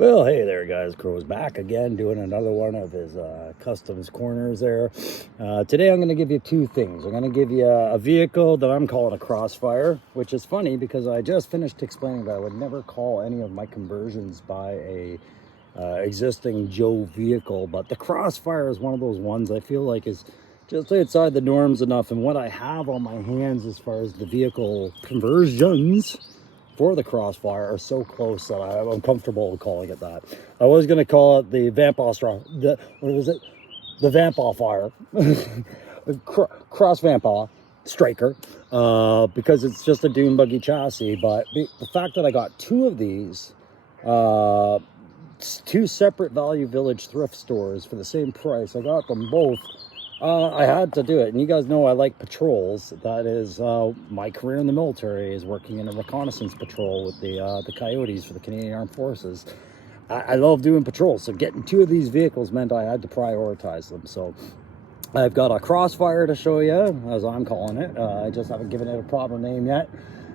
Well, hey there, guys. Crow's back again, doing another one of his customs corners there. Today I'm going to give you two things. I'm going to give you a vehicle that I'm calling a Crossfire, which is funny because I just finished explaining that I would never call any of my conversions by a existing Joe vehicle, but the Crossfire is one of those ones I feel like is just outside the norms enough, and what I have on my hands as far as the vehicle conversions for the Crossfire are so close that I'm comfortable calling it that. I was going to call it the what was it? The Vampaw Fire, Cross Vampaw Striker, because it's just a dune buggy chassis. But the fact that I got two of these, two separate Value Village thrift stores for the same price, I got them both. I had to do it, and you guys know I like patrols. That is my career in the military, is working in a reconnaissance patrol with the Coyotes for the Canadian Armed Forces. I love doing patrols, so getting two of these vehicles meant I had to prioritize them. So I've got a Crossfire to show you, as I'm calling it. I just haven't given it a proper name yet.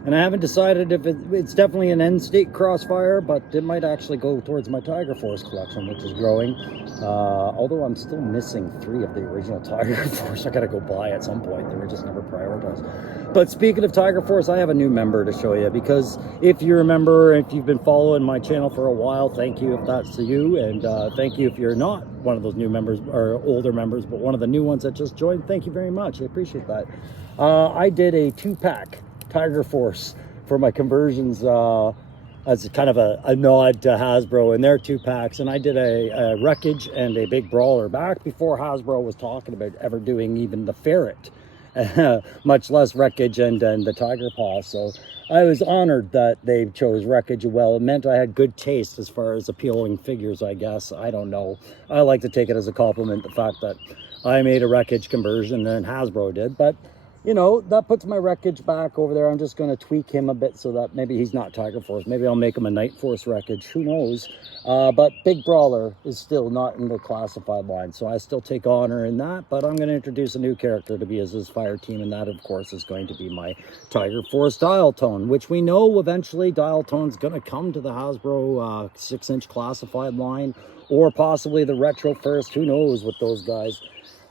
And I haven't decided if it's definitely an end state Crossfire, but it might actually go towards my Tiger Force collection, which is growing. Although I'm still missing 3 of the original Tiger Force. I gotta go buy at some point. They were just never prioritized. But speaking of Tiger Force, I have a new member to show you, because if you remember, if you've been following my channel for a while, thank you if that's you, and thank you if you're not one of those new members or older members, but one of the new ones that just joined. Thank you very much. I appreciate that. I did a 2-pack Tiger Force for my conversions as kind of a nod to Hasbro and their 2-packs, and I did a Wreckage and a Big Brawler back before Hasbro was talking about ever doing even the Ferret, much less Wreckage and the Tiger Paw. So I was honored that they chose Wreckage. Well, it meant I had good taste as far as appealing figures, I guess. I don't know. I like to take it as a compliment, the fact that I made a Wreckage conversion and Hasbro did, but you know, that puts my Wreckage back over there. I'm just going to tweak him a bit so that maybe he's not Tiger Force. Maybe I'll make him a Night Force Wreckage. Who knows? But Big Brawler is still not in the classified line, so I still take honor in that. But I'm going to introduce a new character to be as his fire team, and that, of course, is going to be my Tiger Force Dial Tone, which we know eventually Dial Tone's going to come to the Hasbro 6-inch classified line, or possibly the Retro first. Who knows with those guys?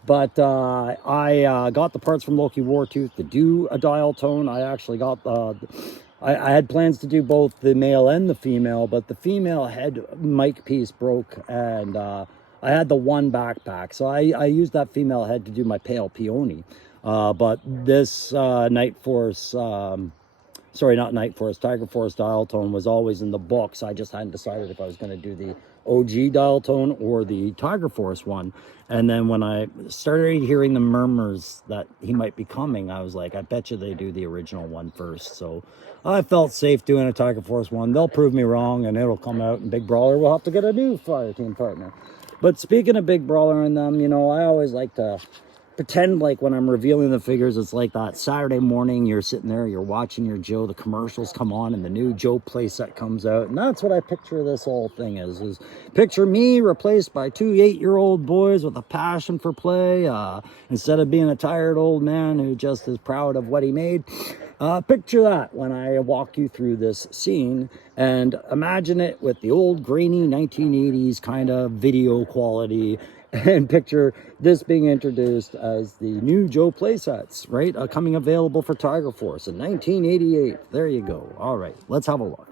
But I got the parts from Loki Wartooth to do a Dial Tone. I actually got I had plans to do both the male and the female, but the female head mic piece broke, and I had the one backpack, so I used that female head to do my Pale Peony. But this Night Force, sorry, not Night Force, Tiger Force Dial Tone was always in the books. I just hadn't decided if I was going to do the OG Dial Tone or the Tiger Force one. And then when I started hearing the murmurs that he might be coming, I was like, I bet you they do the original one first. So I felt safe doing a Tiger Force one. They'll prove me wrong, and it'll come out, and Big Brawler will have to get a new fire team partner. But speaking of Big Brawler and them, you know, I always like to pretend like when I'm revealing the figures, it's like that Saturday morning, you're sitting there, you're watching your Joe, the commercials come on, and the new Joe playset comes out, and that's what I picture this whole thing is picture me replaced by 2 8-year-old boys with a passion for play, instead of being a tired old man who just is proud of what he made. Picture that when I walk you through this scene, and imagine it with the old grainy 1980s kind of video quality, and picture this being introduced as the new Joe playsets, right? Coming available for Tiger Force in 1988. There you go. All right, let's have a look.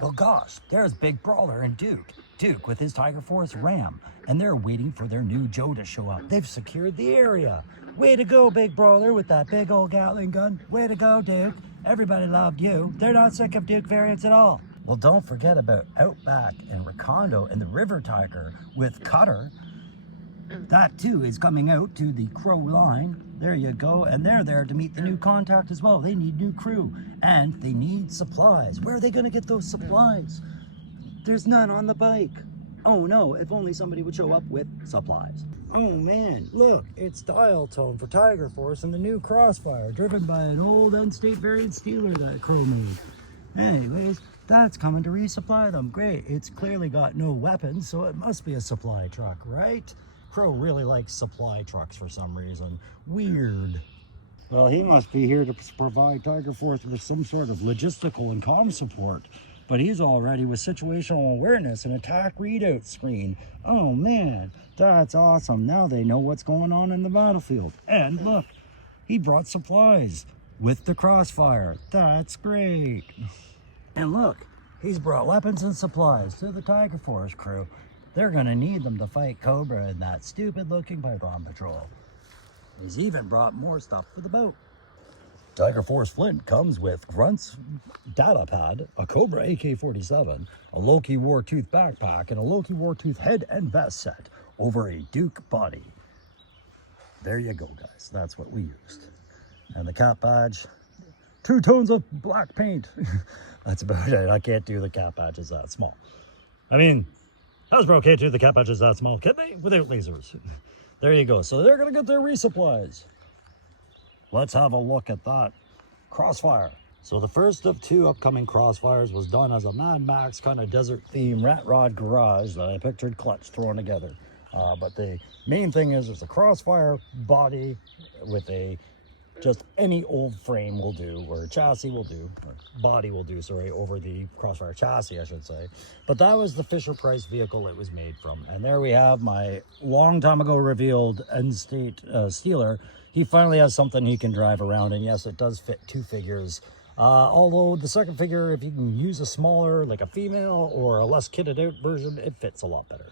Well, gosh, there's Big Brawler and Duke with his Tiger Force Ram, and they're waiting for their new Joe to show up. They've secured the area. Way to go, Big Brawler, with that big old Gatling gun. Way to go, Duke. Everybody loved you. They're not sick of Duke variants at all. Well, don't forget about Outback and Recondo and the River Tiger with Cutter. That, too, is coming out to the Crow line. There you go. And they're there to meet the new contact as well. They need new crew. And they need supplies. Where are they going to get those supplies? There's none on the bike. Oh, no. If only somebody would show up with supplies. Oh, man. Look, it's Dial Tone for Tiger Force and the new Crossfire, driven by an old Unstate variant Steeler that Crow made. Anyways, that's coming to resupply them. Great. It's clearly got no weapons, so it must be a supply truck, right? Crow really likes supply trucks for some reason. Weird. Well, he must be here to provide Tiger Force with some sort of logistical and comm support. but he's already with situational awareness and attack readout screen. Oh man, that's awesome. Now they know what's going on in the battlefield. And look, he brought supplies with the Crossfire. That's great. And look, he's brought weapons and supplies to the Tiger Force crew. They're gonna need them to fight Cobra and that stupid looking Python Patrol. He's even brought more stuff for the boat. Tiger Force Flint comes with Grunt's data pad, a Cobra AK-47, a Loki Wartooth backpack, and a Loki Wartooth head and vest set over a Duke body. There you go, guys. That's what we used. And the cap badge, 2 tones of black paint. That's about it. I can't do the cap badges that small. I mean, Hasbro can't do the cap badges that small, can they? Without lasers. There you go. So they're going to get their resupplies. Let's have a look at that. Crossfire. So the first of 2 upcoming Crossfires was done as a Mad Max kind of desert theme rat rod garage that I pictured Clutch throwing together. But the main thing is there's a Crossfire body with a just any old frame will do, or chassis will do, or body will do, sorry, over the Crossfire chassis, I should say. But that was the Fisher-Price vehicle it was made from. And there we have my long time ago revealed end state Steeler. He finally has something he can drive around, and yes, it does fit 2 figures. Although the second figure, if you can use a smaller, like a female or a less kitted out version, it fits a lot better.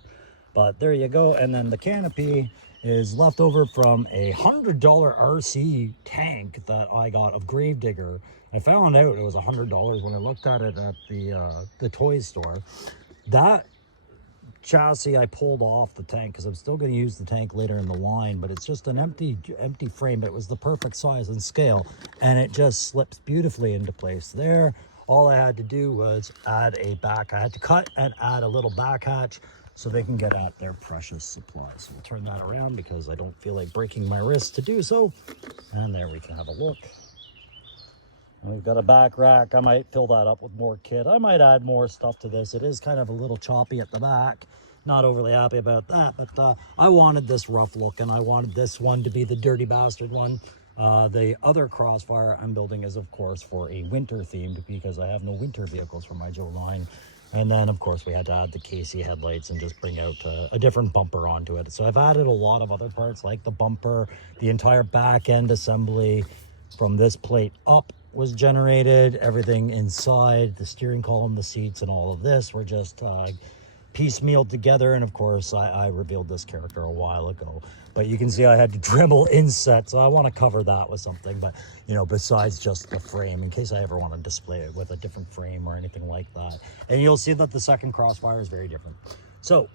But there you go. And then the canopy is left over from a $100 RC tank that I got of Gravedigger. I found out it was $100 when I looked at it at the toy store. That chassis I pulled off the tank because I'm still going to use the tank later in the line, but it's just an empty frame. It was the perfect size and scale, and it just slips beautifully into place there. All I had to do was add a back. I had to cut and add a little back hatch so they can get at their precious supplies. So we'll turn that around because I don't feel like breaking my wrist to do so. And there we can have a look. And we've got a back rack. I might fill that up with more kit. I might add more stuff to this. It is kind of a little choppy at the back. Not overly happy about that, but I wanted this rough look, and I wanted this one to be the dirty bastard one. The other Crossfire I'm building is, of course, for a winter themed because I have no winter vehicles for my Joe line. And then, of course, we had to add the Casey headlights and just bring out a different bumper onto it. So I've added a lot of other parts like the bumper, the entire back end assembly from this plate up was generated. Everything inside, the steering column, the seats, and all of this were just piecemealed together. And of course, I revealed this character a while ago. But you can see I had to Dremel inset, so I want to cover that with something. But, you know, besides just the frame, in case I ever want to display it with a different frame or anything like that. And you'll see that the second Crossfire is very different. So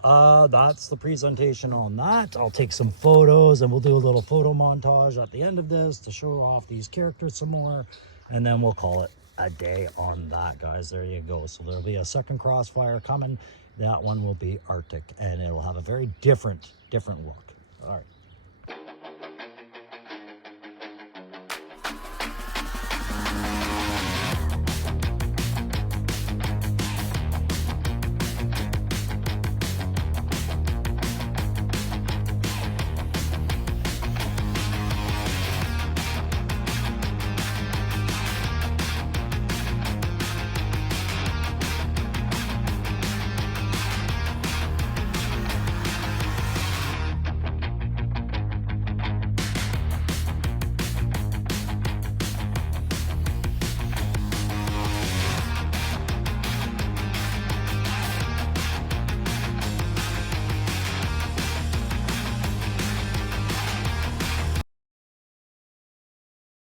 that's the presentation on that. I'll take some photos, and we'll do a little photo montage at the end of this to show off these characters some more. And then we'll call it a day on that, guys. There you go. So there'll be a second Crossfire coming. That one will be Arctic, and it'll have a very different look. All right.